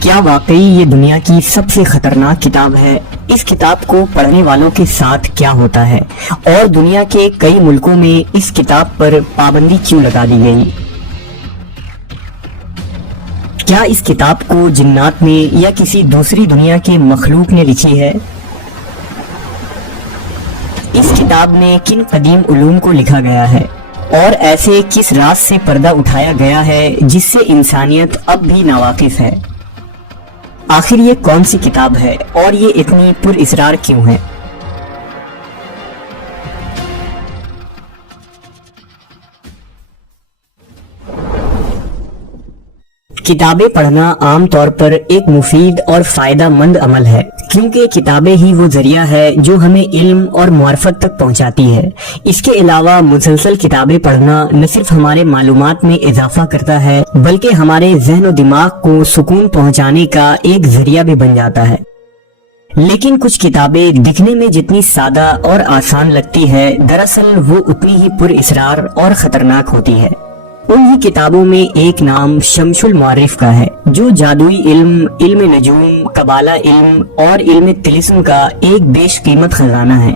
کیا واقعی یہ دنیا کی سب سے خطرناک کتاب ہے؟ اس کتاب کو پڑھنے والوں کے ساتھ کیا ہوتا ہے اور دنیا کے کئی ملکوں میں اس کتاب پر پابندی کیوں لگا دی گئی؟ کیا اس کتاب کو جنات نے یا کسی دوسری دنیا کے مخلوق نے لکھی ہے؟ اس کتاب میں کن قدیم علوم کو لکھا گیا ہے اور ایسے کس راز سے پردہ اٹھایا گیا ہے جس سے انسانیت اب بھی ناواقف ہے؟ آخر یہ کون سی کتاب ہے اور یہ اتنی پر اسرار کیوں ہے؟ کتابیں پڑھنا عام طور پر ایک مفید اور فائدہ مند عمل ہے، کیونکہ کتابیں ہی وہ ذریعہ ہے جو ہمیں علم اور معرفت تک پہنچاتی ہے۔ اس کے علاوہ مسلسل کتابیں پڑھنا نہ صرف ہمارے معلومات میں اضافہ کرتا ہے بلکہ ہمارے ذہن و دماغ کو سکون پہنچانے کا ایک ذریعہ بھی بن جاتا ہے۔ لیکن کچھ کتابیں دکھنے میں جتنی سادہ اور آسان لگتی ہے، دراصل وہ اتنی ہی پر اسرار اور خطرناک ہوتی ہے۔ انہی کتابوں میں ایک نام شمس المعارف کا ہے، جو جادوئی علم، علم نجوم، قبالہ علم اور علم طلسم کا ایک بیش قیمت خزانہ ہے۔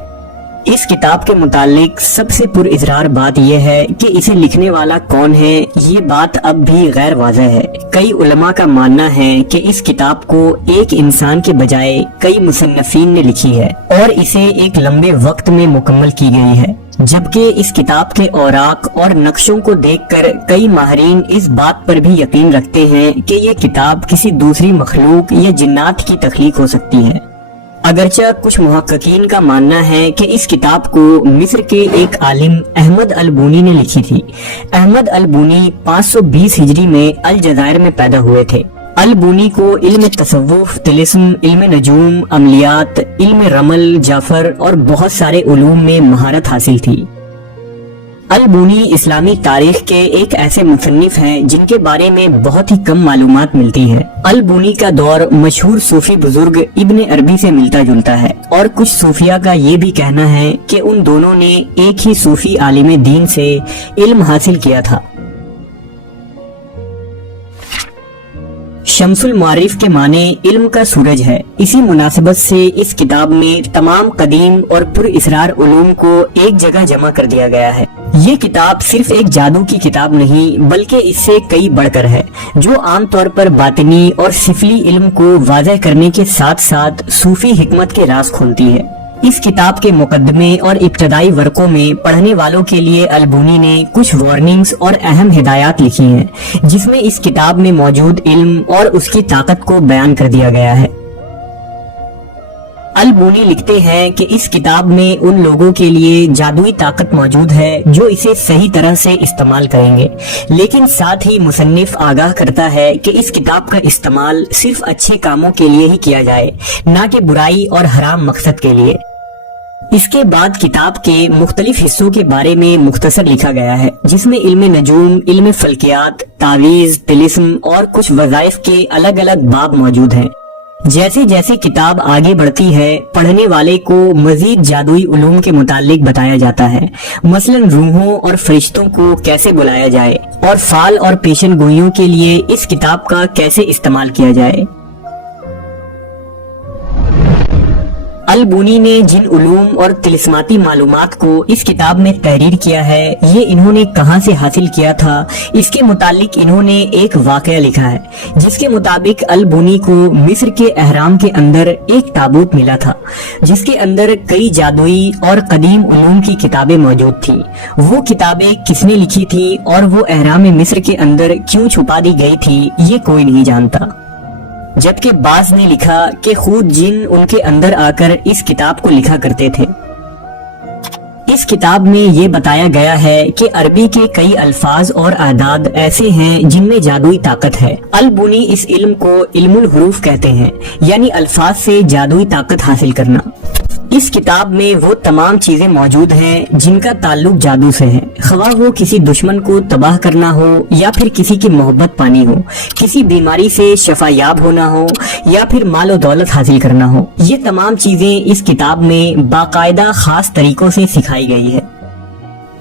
اس کتاب کے متعلق سب سے پر اسرار بات یہ ہے کہ اسے لکھنے والا کون ہے، یہ بات اب بھی غیر واضح ہے۔ کئی علماء کا ماننا ہے کہ اس کتاب کو ایک انسان کے بجائے کئی مصنفین نے لکھی ہے اور اسے ایک لمبے وقت میں مکمل کی گئی ہے، جبکہ اس کتاب کے اوراق اور نقشوں کو دیکھ کر کئی ماہرین اس بات پر بھی یقین رکھتے ہیں کہ یہ کتاب کسی دوسری مخلوق یا جنات کی تخلیق ہو سکتی ہے۔ اگرچہ کچھ محققین کا ماننا ہے کہ اس کتاب کو مصر کے ایک عالم احمد البونی نے لکھی تھی۔ احمد البونی 520 ہجری میں الجزائر میں پیدا ہوئے تھے۔ البونی کو علم تصوف، طلسم، علم نجوم، عملیات، علم رمل، جعفر اور بہت سارے علوم میں مہارت حاصل تھی۔ البونی اسلامی تاریخ کے ایک ایسے مصنف ہیں جن کے بارے میں بہت ہی کم معلومات ملتی ہے۔ البونی کا دور مشہور صوفی بزرگ ابن عربی سے ملتا جلتا ہے، اور کچھ صوفیہ کا یہ بھی کہنا ہے کہ ان دونوں نے ایک ہی صوفی عالم دین سے علم حاصل کیا تھا۔ شمس المعارف کے معنی علم کا سورج ہے۔ اسی مناسبت سے اس کتاب میں تمام قدیم اور پر اسرار علوم کو ایک جگہ جمع کر دیا گیا ہے۔ یہ کتاب صرف ایک جادو کی کتاب نہیں بلکہ اس سے کئی بڑھ کر ہے، جو عام طور پر باطنی اور سفلی علم کو واضح کرنے کے ساتھ ساتھ صوفی حکمت کے راز کھولتی ہے۔ اس کتاب کے مقدمے اور ابتدائی ورقوں میں پڑھنے والوں کے لیے البونی نے کچھ وارننگز اور اہم ہدایات لکھی ہیں، جس میں اس کتاب میں موجود علم اور اس کی طاقت کو بیان کر دیا گیا ہے۔ البونی لکھتے ہیں کہ اس کتاب میں ان لوگوں کے لیے جادوئی طاقت موجود ہے جو اسے صحیح طرح سے استعمال کریں گے، لیکن ساتھ ہی مصنف آگاہ کرتا ہے کہ اس کتاب کا استعمال صرف اچھے کاموں کے لیے ہی کیا جائے، نہ کہ برائی اور حرام مقصد کے لیے۔ اس کے بعد کتاب کے مختلف حصوں کے بارے میں مختصر لکھا گیا ہے، جس میں علم نجوم، علم فلکیات، تعویذ، طلسم اور کچھ وظائف کے الگ الگ باب موجود ہیں۔ جیسے جیسے کتاب آگے بڑھتی ہے، پڑھنے والے کو مزید جادوئی علوم کے متعلق بتایا جاتا ہے، مثلاً روحوں اور فرشتوں کو کیسے بلایا جائے اور فال اور پیشن گوئیوں کے لیے اس کتاب کا کیسے استعمال کیا جائے۔ البونی نے جن علوم اور طلسماتی معلومات کو اس کتاب میں تحریر کیا ہے، یہ انہوں نے کہاں سے حاصل کیا تھا، اس کے متعلق انہوں نے ایک واقعہ لکھا ہے، جس کے مطابق البونی کو مصر کے اہرام کے اندر ایک تابوت ملا تھا، جس کے اندر کئی جادوئی اور قدیم علوم کی کتابیں موجود تھیں۔ وہ کتابیں کس نے لکھی تھی اور وہ اہرام مصر کے اندر کیوں چھپا دی گئی تھی، یہ کوئی نہیں جانتا، جبکہ بعض نے لکھا کہ خود جن ان کے اندر آ کر اس کتاب کو لکھا کرتے تھے۔ اس کتاب میں یہ بتایا گیا ہے کہ عربی کے کئی الفاظ اور اعداد ایسے ہیں جن میں جادوئی طاقت ہے۔ البونی اس علم کو علم الحروف کہتے ہیں، یعنی الفاظ سے جادوئی طاقت حاصل کرنا۔ اس کتاب میں وہ تمام چیزیں موجود ہیں جن کا تعلق جادو سے ہے، خواہ وہ کسی دشمن کو تباہ کرنا ہو یا پھر کسی کی محبت پانی ہو، کسی بیماری سے شفا یاب ہونا ہو یا پھر مال و دولت حاصل کرنا ہو۔ یہ تمام چیزیں اس کتاب میں باقاعدہ خاص طریقوں سے سکھائی گئی ہے۔